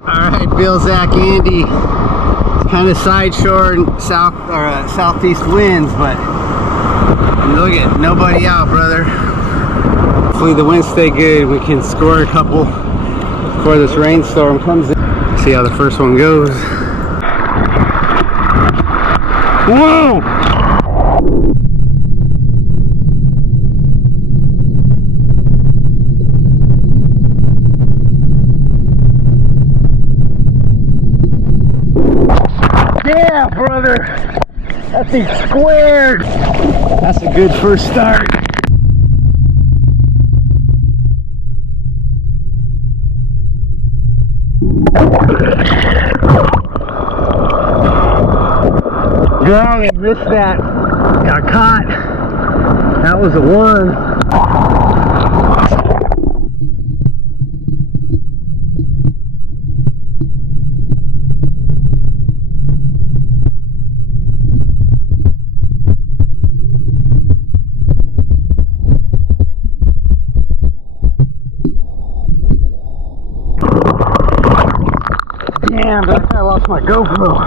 Alright, Bill, Zach, Andy. It's kind of side shore and southeast winds, but look at nobody out, brother. Hopefully the winds stay good. We can score a couple before this rainstorm comes in. See how the first one goes. Whoa! Yeah, brother! That thing squared! That's a good first start. Dang, I missed that. Got caught. That was a one. Damn, but I think I lost my GoPro.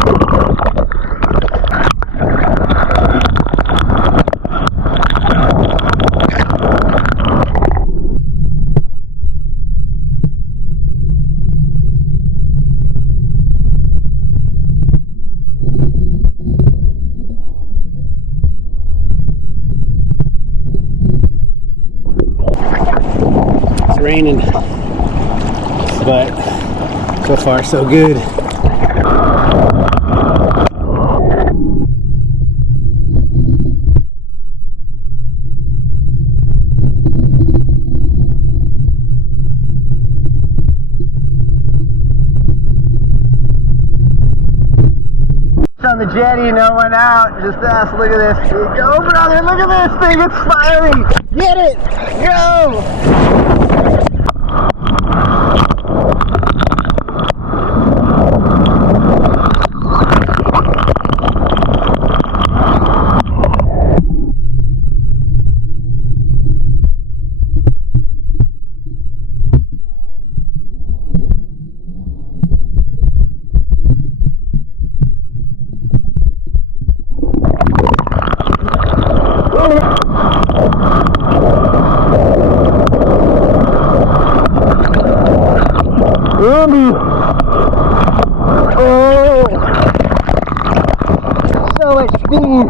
It's raining, but so far so good. On the jetty, no one out, just us. Look at this. Go, brother, look at this thing, it's firing. Get it, go. Oh, so much speed.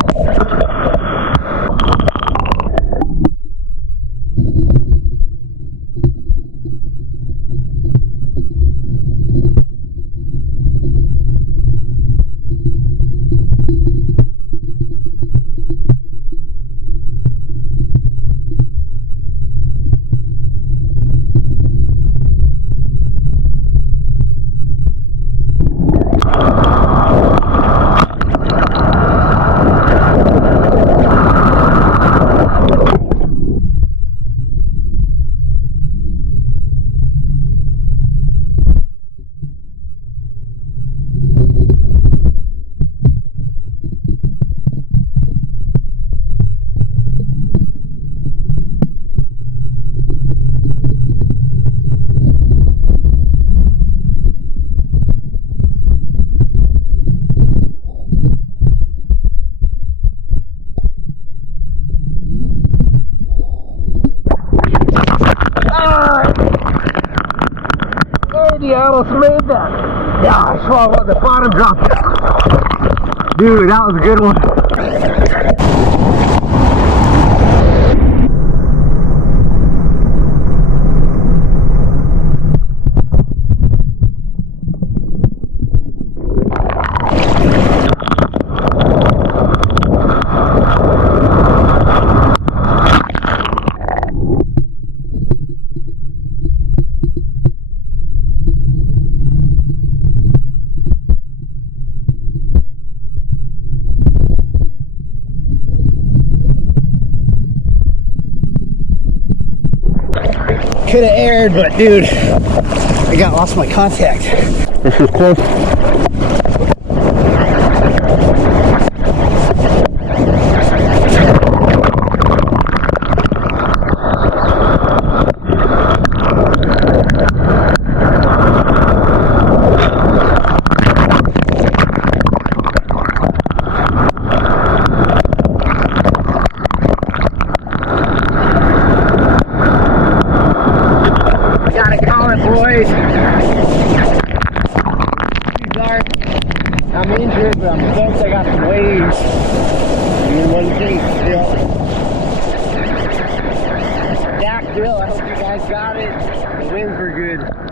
I almost made that. Yeah, I swallowed the bottom drop. Dude, that was a good one. Could have aired, but dude, I lost my contact. This is close. good, but on the fence I got some waves. And then one thing still. Dak drill, I hope you guys got it. The winds were good.